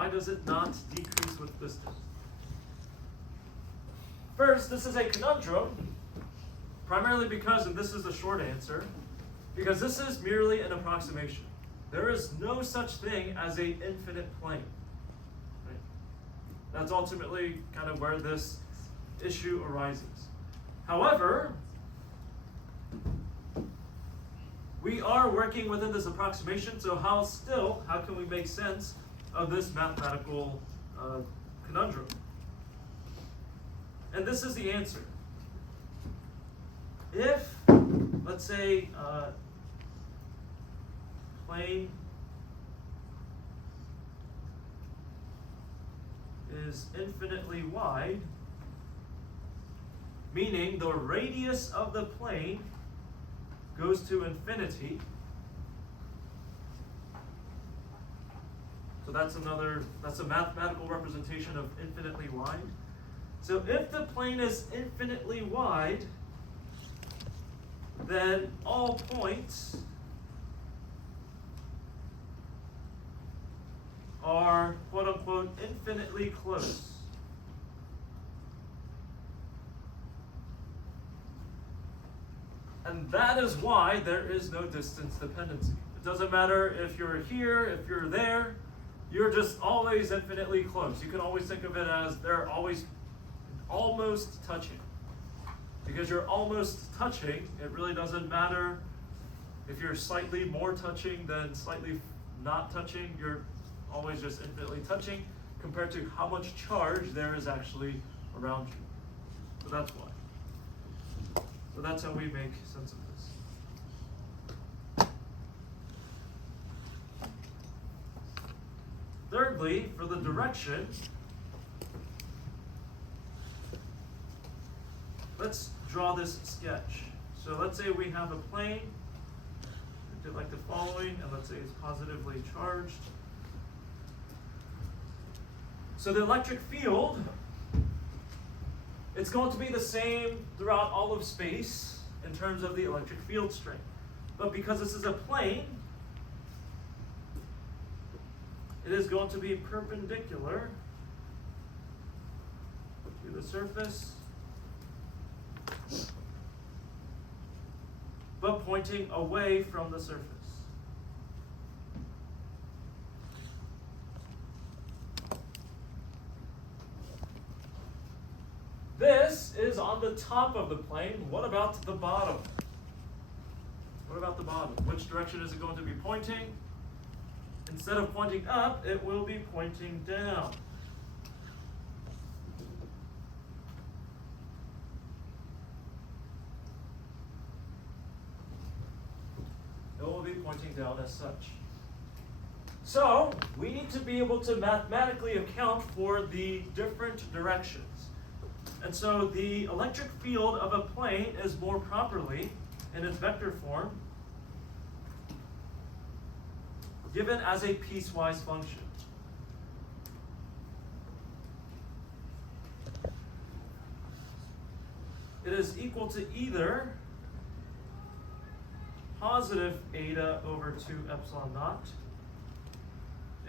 why does it not decrease with distance? First, this is a conundrum, primarily because, and this is the short answer, because this is merely an approximation. There is no such thing as an infinite plane. Right? That's ultimately kind of where this issue arises. However, we are working within this approximation, so how can we make sense of this mathematical conundrum? And this is the answer. If, let's say, plane is infinitely wide, meaning the radius of the plane goes to infinity. So that's a mathematical representation of infinitely wide. So if the plane is infinitely wide, then all points are quote unquote infinitely close. And that is why there is no distance dependency. It doesn't matter if you're here, if you're there, you're just always infinitely close. You can always think of it as they're always almost touching. Because you're almost touching, it really doesn't matter if you're slightly more touching than slightly not touching. You're always just infinitely touching compared to how much charge there is actually around you. So that's why. So that's how we make sense of this. Thirdly, for the direction, let's draw this sketch. So let's say we have a plane, we did like the following, and let's say it's positively charged. So the electric field, it's going to be the same throughout all of space in terms of the electric field strength. But because this is a plane, it is going to be perpendicular to the surface, but pointing away from the surface. This is on the top of the plane. What about the bottom? What about the bottom? Which direction is it going to be pointing? Instead of pointing up, it will be pointing down. It will be pointing down as such. So, we need to be able to mathematically account for the different directions. And so the electric field of a plane is more properly, in its vector form, given as a piecewise function. It is equal to either positive eta over 2 epsilon naught,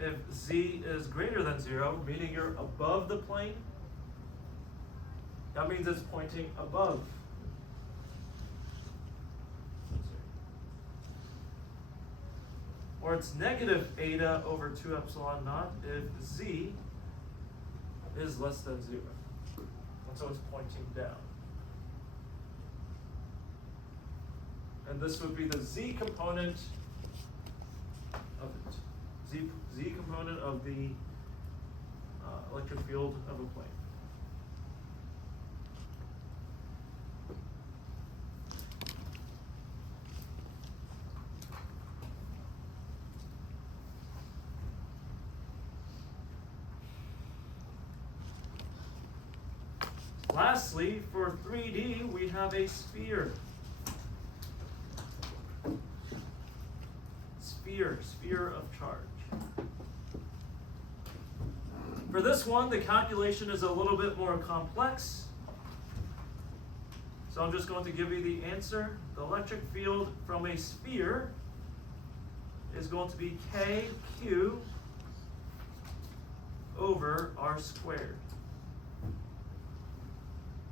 if z is greater than 0, meaning you're above the plane. That means it's pointing above. Or it's negative eta over 2 epsilon naught if z is less than 0. And so it's pointing down. And this would be the z component of it. Z component of the electric field of a plane. Lastly, for 3D, we have a sphere. Sphere of charge. For this one, the calculation is a little bit more complex. So I'm just going to give you the answer. The electric field from a sphere is going to be KQ over r squared.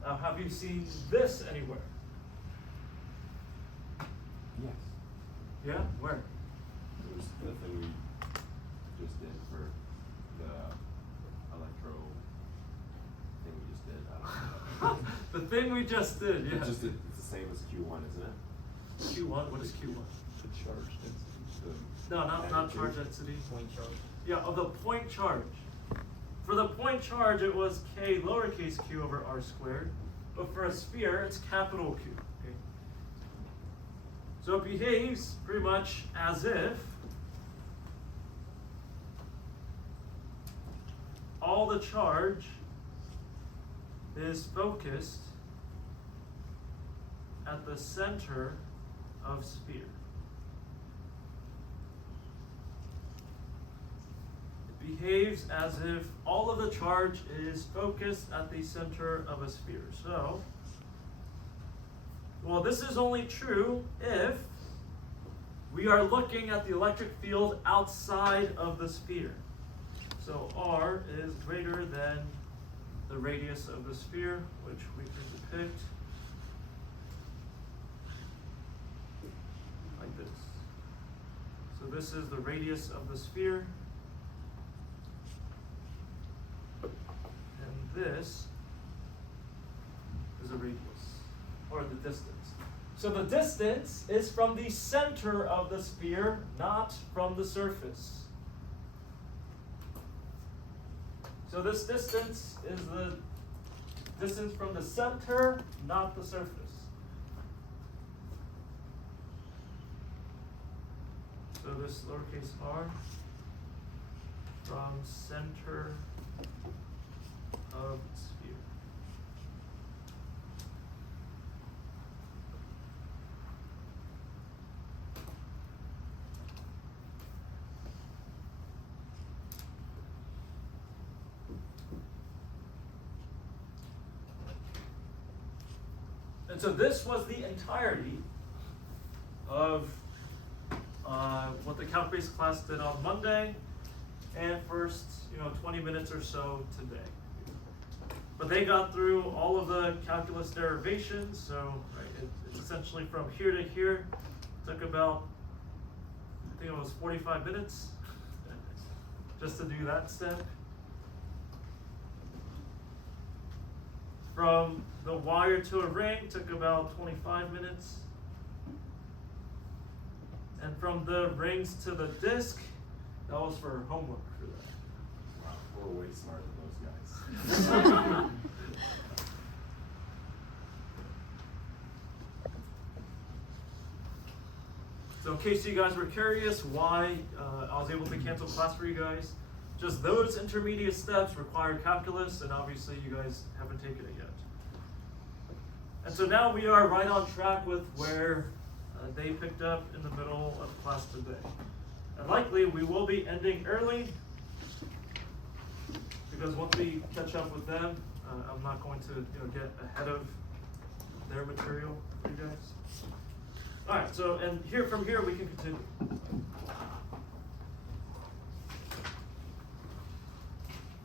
Now, have you seen this anywhere? Yes. Yeah? Where? It was the thing we just did for the electro thing we just did. I don't know. The thing we just did, yeah. It's the same as Q1, isn't it? Q1, what is Q1? The charge density. No, not Magnitude. charge density. Point charge. Yeah, of the point charge. For the point charge, it was k lowercase q over r squared. But for a sphere, it's capital Q. Okay? So it behaves pretty much as if all the charge is focused at the center of sphere. It behaves as if all of the charge is focused at the center of a sphere. So, well, this is only true if we are looking at the electric field outside of the sphere. So R is greater than the radius of the sphere, which we can depict like this. So this is the radius of the sphere. And this is a radius, or the distance. So the distance is from the center of the sphere, not from the surface. So this distance is the distance from the center, not the surface. So this lowercase r from center of sphere. And so this was the entirety of what the calc-based class did on Monday, and first 20 minutes or so today. But they got through all of the calculus derivations, so it's essentially from here to here. It took about, I think it was 45 minutes just to do that step. From the wire to a ring took about 25 minutes. And from the rings to the disc, that was for homework for that. Wow, we're way smarter than those guys. So in case you guys were curious why I was able to cancel class for you guys, just those intermediate steps require calculus, and obviously you guys haven't taken it yet. And so now we are right on track with where they picked up in the middle of class today. And likely we will be ending early, because once we catch up with them, I'm not going to get ahead of their material for you guys. All right, so and from here we can continue.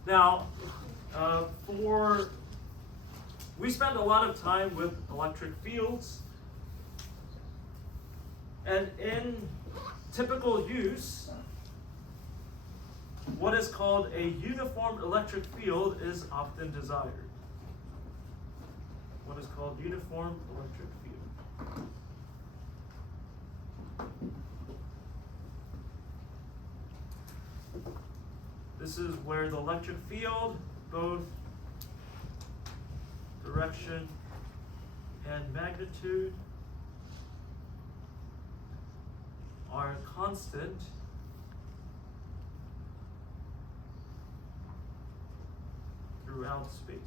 Now, we spend a lot of time with electric fields, and in typical use, what is called a uniform electric field is often desired. What is called uniform electric field. This is where the electric field, both direction and magnitude, are constant throughout space.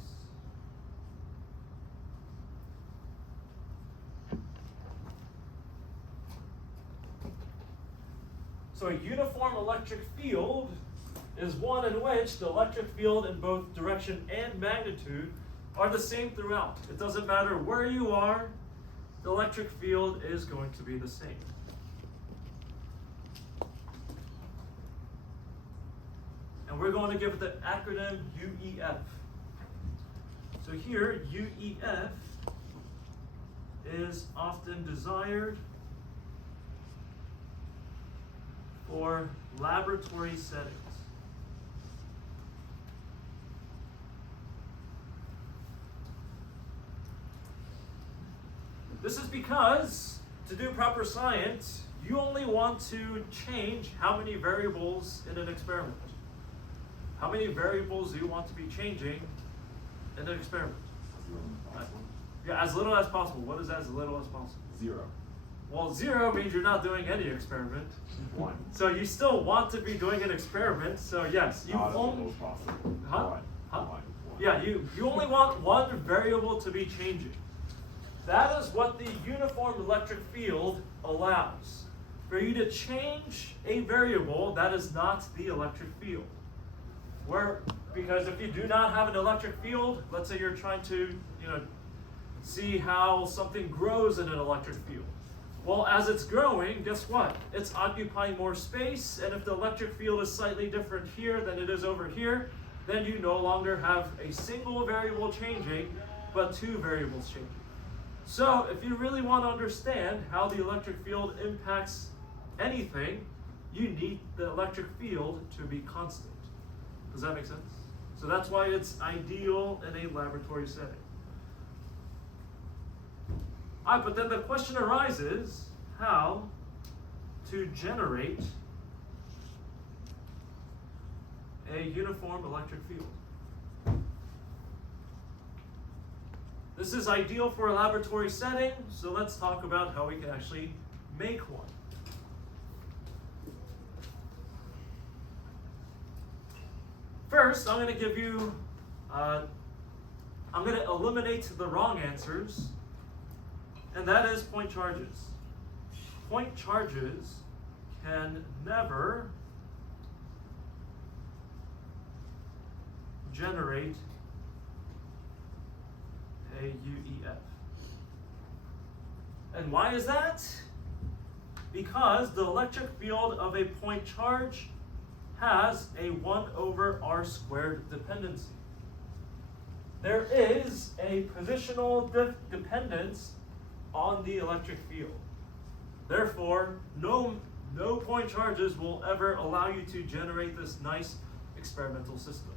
So a uniform electric field is one in which the electric field in both direction and magnitude are the same throughout. It doesn't matter where you are, the electric field is going to be the same. And we're going to give it the acronym UEF. So here, UEF is often desired for laboratory settings. This is because to do proper science, you only want to change how many variables in an experiment. How many variables do you want to be changing in an experiment? Yeah, as little as possible. What is as little as possible? 0. Well, 0 means you're not doing any experiment. 1. So you still want to be doing an experiment. So yes, you Not as only. little as possible. Huh? 1. Huh? 1. Yeah, you only want one variable to be changing. That is what the uniform electric field allows. For you to change a variable that is not the electric field. Because if you do not have an electric field, let's say you're trying to, see how something grows in an electric field. Well, as it's growing, guess what? It's occupying more space, and if the electric field is slightly different here than it is over here, then you no longer have a single variable changing, but 2 variables changing. So, if you really want to understand how the electric field impacts anything, you need the electric field to be constant. Does that make sense? So that's why it's ideal in a laboratory setting. But then the question arises, how to generate a uniform electric field. This is ideal for a laboratory setting, so let's talk about how we can actually make one. First, I'm going to give you, I'm going to eliminate the wrong answers, and that is point charges. Point charges can never generate a UEF. And why is that? Because the electric field of a point charge has a 1/r² dependency. There is a positional dependence on the electric field. Therefore, no point charges will ever allow you to generate this nice experimental system.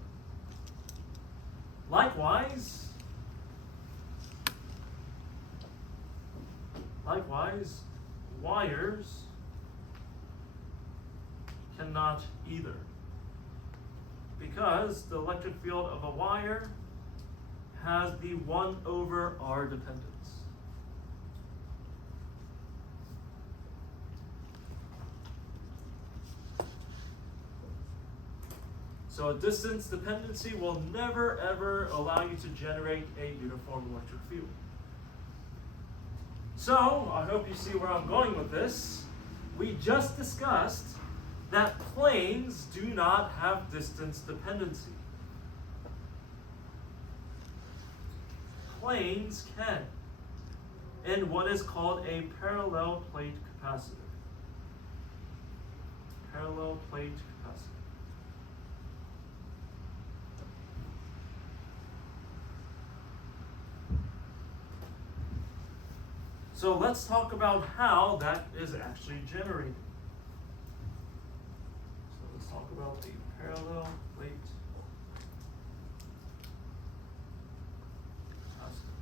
Likewise, wires cannot either, because the electric field of a wire has the 1/r dependence. So a distance dependency will never ever allow you to generate a uniform electric field. So, I hope you see where I'm going with this. We just discussed that planes do not have distance dependency. Planes can, in what is called a parallel plate capacitor. Parallel plate capacitor. So let's talk about how that is actually generated. So let's talk about the parallel plate capacitor.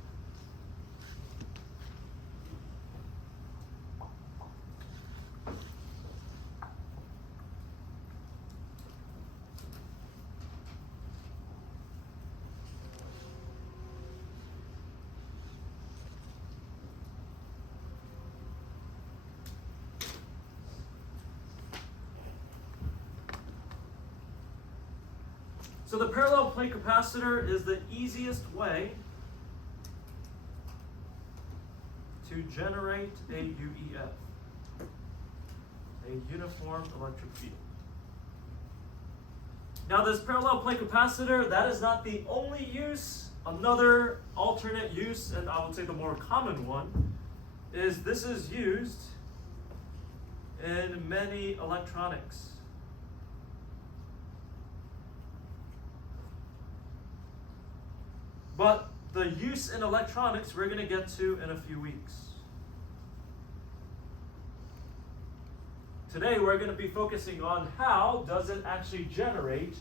So the parallel plate capacitor is the easiest way to generate a UEF, a uniform electric field. Now this parallel plate capacitor, that is not the only use. Another alternate use, and I would say the more common one, is this is used in many electronics. But the use in electronics we're going to get to in a few weeks. Today we're going to be focusing on how does it actually generate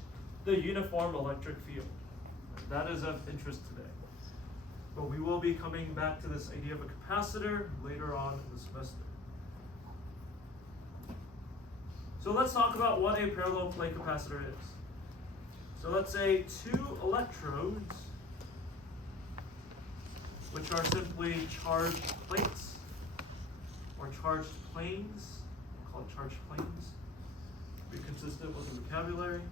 the uniform electric field. That is of interest today. But we will be coming back to this idea of a capacitor later on in the semester. So let's talk about what a parallel plate capacitor is. So let's say two electrodes, which are simply charged plates or charged planes. We'll call it charged planes. Be consistent with the vocabulary.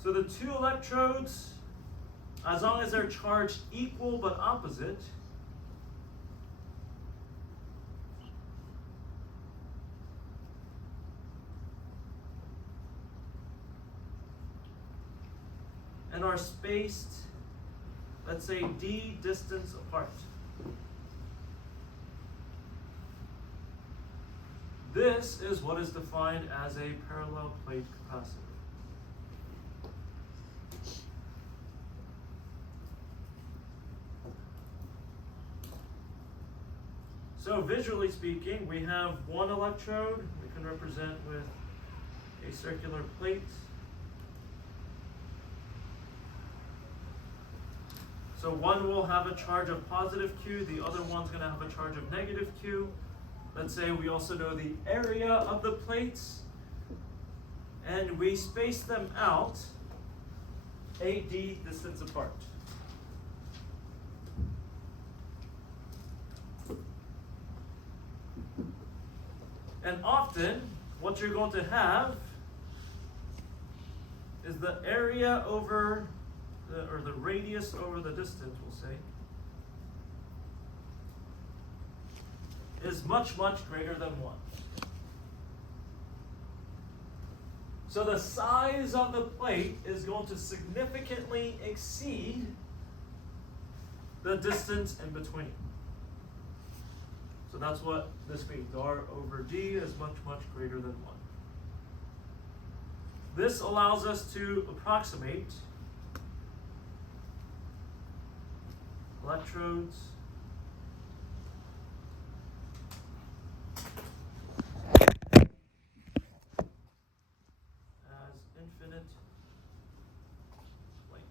So the two electrodes, as long as they're charged equal but opposite, and are spaced, let's say, d distance apart. This is what is defined as a parallel plate capacitor. So visually speaking, we have one electrode we can represent with a circular plate. So one will have a charge of positive Q, the other one's going to have a charge of negative Q. Let's say we also know the area of the plates, and we space them out AD distance apart. And often, what you're going to have is the area over, or the radius over the distance, we'll say, is much, much greater than 1. So the size of the plate is going to significantly exceed the distance in between. So that's what this means. R over D is much, much greater than 1. This allows us to approximate electrodes as infinite planes.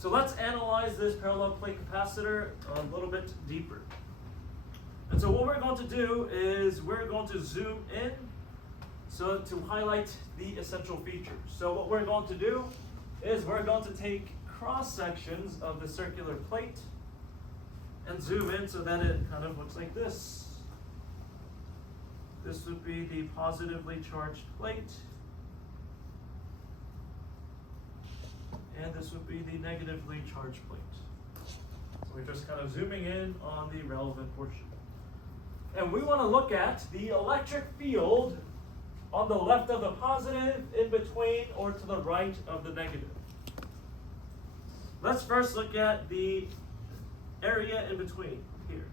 So let's analyze this parallel plate capacitor a little bit deeper. And so what we're going to do is we're going to zoom in so to highlight the essential features. So what we're going to do is we're going to take cross sections of the circular plate and zoom in so that it kind of looks like this. This would be the positively charged plate. And this would be the negatively charged plate. So we're just kind of zooming in on the relevant portion. And we want to look at the electric field on the left of the positive, in between, or to the right of the negative. Let's first look at the area in between here.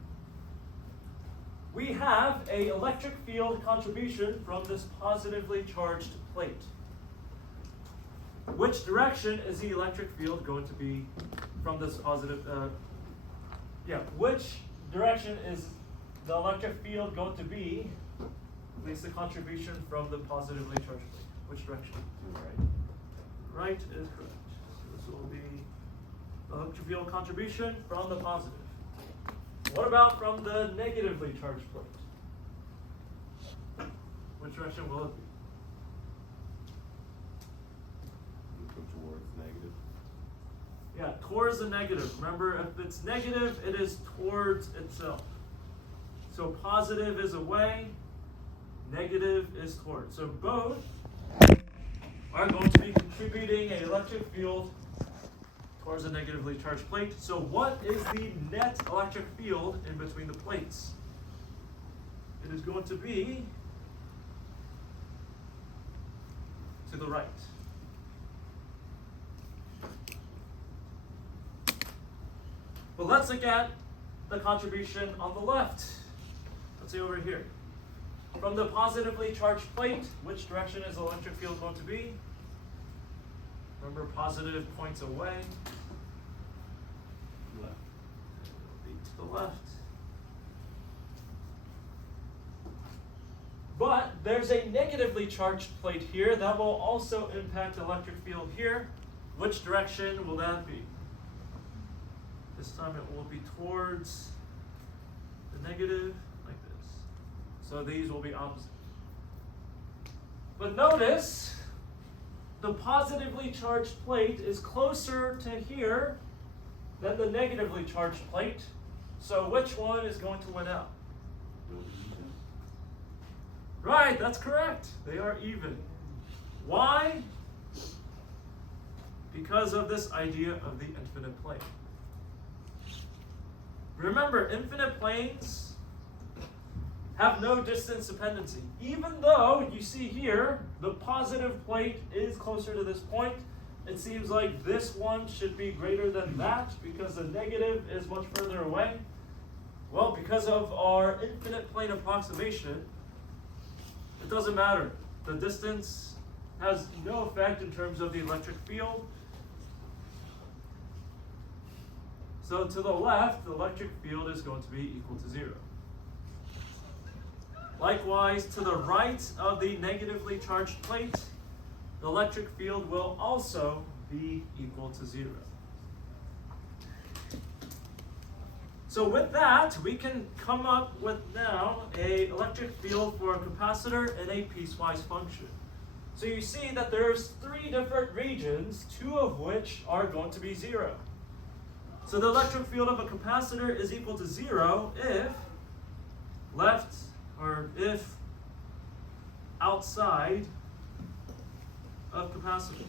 We have an electric field contribution from this positively charged plate. Which direction is the electric field going to be from this positive, which direction is the electric field going to be, at least the contribution from the positively charged plate? Which direction? Right. Right is correct. So this will be the electric field contribution from the positive. What about from the negatively charged plate? Which direction will it be? Go towards negative. Yeah, towards the negative. Remember, if it's negative, it is towards itself. So positive is away, negative is towards. So both are going to be contributing an electric field towards a negatively charged plate. So what is the net electric field in between the plates? It is going to be to the right. But let's look at the contribution on the left. Let's see over here. From the positively charged plate, which direction is the electric field going to be? Remember, positive points away. Left. It'll be to the left. But there's a negatively charged plate here that will also impact the electric field here. Which direction will that be? This time it will be towards the negative, like this. So these will be opposite. But notice, the positively charged plate is closer to here than the negatively charged plate. So which one is going to win out? Right, that's correct. They are even. Why? Because of this idea of the infinite plane. Remember, infinite planes have no distance dependency. Even though you see here, the positive plate is closer to this point, it seems like this one should be greater than that because the negative is much further away. Well, because of our infinite plane approximation, it doesn't matter. The distance has no effect in terms of the electric field. So to the left, the electric field is going to be equal to 0. Likewise, to the right of the negatively charged plate, the electric field will also be equal to 0. So with that, we can come up with now an electric field for a capacitor and a piecewise function. So you see that there's 3 different regions, 2 of which are going to be 0. So the electric field of a capacitor is equal to 0 if if outside of capacitor.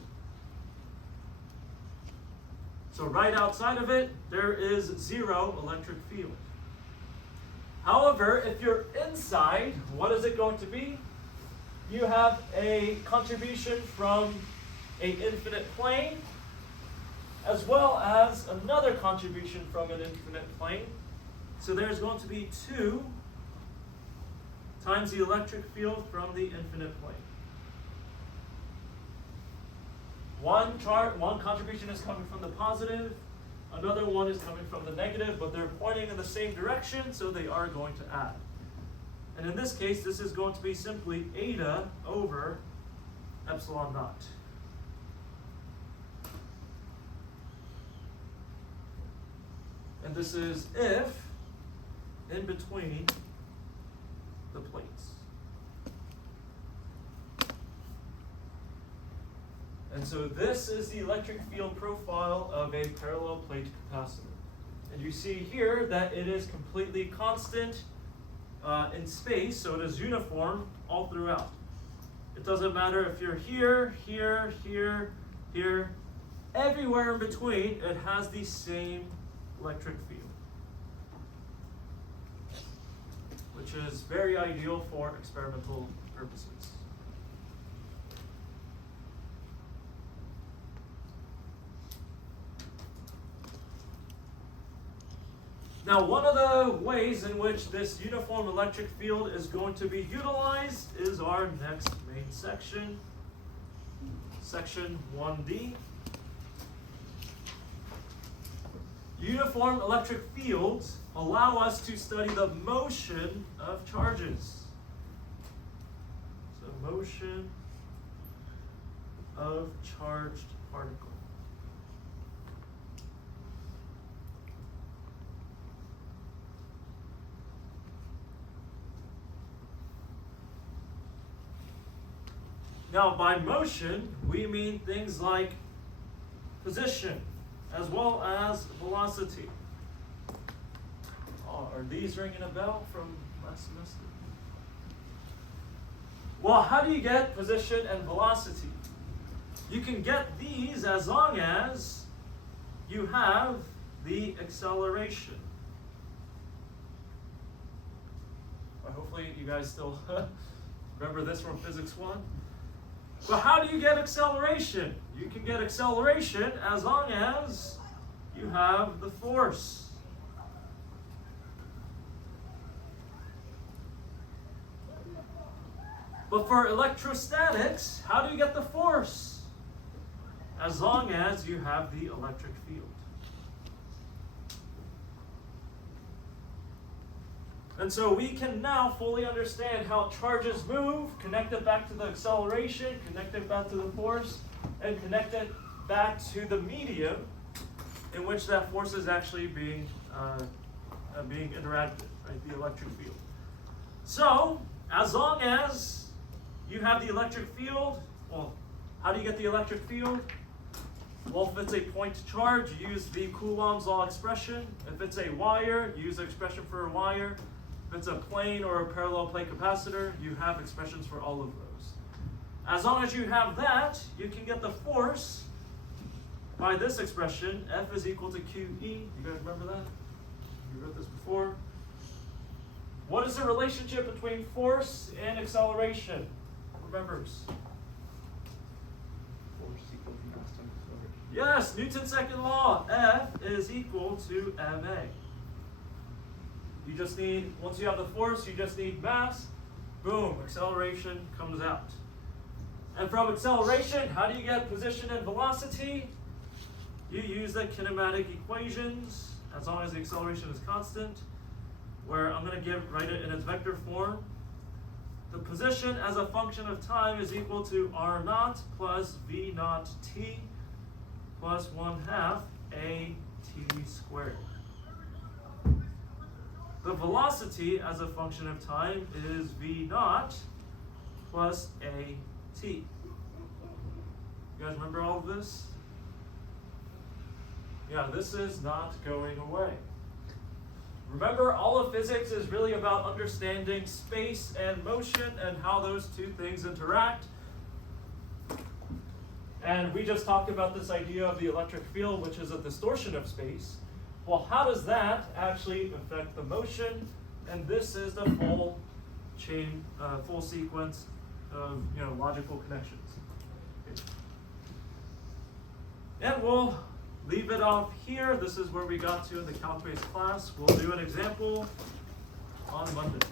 So right outside of it, there is 0 electric field. However, if you're inside, what is it going to be? You have a contribution from an infinite plane, as well as another contribution from an infinite plane. So there's going to be 2 times the electric field from the infinite plane. One contribution is coming from the positive, another one is coming from the negative, but they're pointing in the same direction, so they are going to add. And in this case, this is going to be simply eta over epsilon naught. And this is if in between the plates. And so this is the electric field profile of a parallel plate capacitor. And you see here that it is completely constant in space, so it is uniform all throughout. It doesn't matter if you're here, here, here, here, everywhere in between, it has the same electric field, which is very ideal for experimental purposes. Now, one of the ways in which this uniform electric field is going to be utilized is our next main section, section 1D. Uniform electric fields allow us to study the motion of charges. So motion of charged particles. Now, by motion, we mean things like position as well as velocity. Oh, are these ringing a bell from last semester? Well, how do you get position and velocity? You can get these as long as you have the acceleration. Well, hopefully you guys still remember this from Physics 1. But how do you get acceleration? You can get acceleration as long as you have the force. But for electrostatics, how do you get the force? As long as you have the electric field. And so we can now fully understand how charges move, connect it back to the acceleration, connect it back to the force, and connect it back to the medium in which that force is actually being interacted, right? The electric field. So, as long as you have the electric field, well, how do you get the electric field? Well, if it's a point charge, use the Coulomb's law expression. If it's a wire, use the expression for a wire. If it's a plane or a parallel plate capacitor, you have expressions for all of those. As long as you have that, you can get the force by this expression. F is equal to QE. You guys remember that? You read this before. What is the relationship between force and acceleration? Who remembers? Force equals mass times acceleration. Yes, Newton's second law. F is equal to ma. You just need, once you have the force, you just need mass. Boom, acceleration comes out. And from acceleration, how do you get position and velocity? You use the kinematic equations, as long as the acceleration is constant, where I'm going to write it in its vector form. The position as a function of time is equal to r naught plus v naught t plus 1/2 a t squared. The velocity as a function of time is v naught plus a t. You guys remember all of this? Yeah, this is not going away. Remember, all of physics is really about understanding space and motion and how those two things interact. And we just talked about this idea of the electric field, which is a distortion of space. Well, how does that actually affect the motion? And this is the full chain, full sequence of logical connections. Okay. And we'll leave it off here. This is where we got to in the calculus class. We'll do an example on Monday.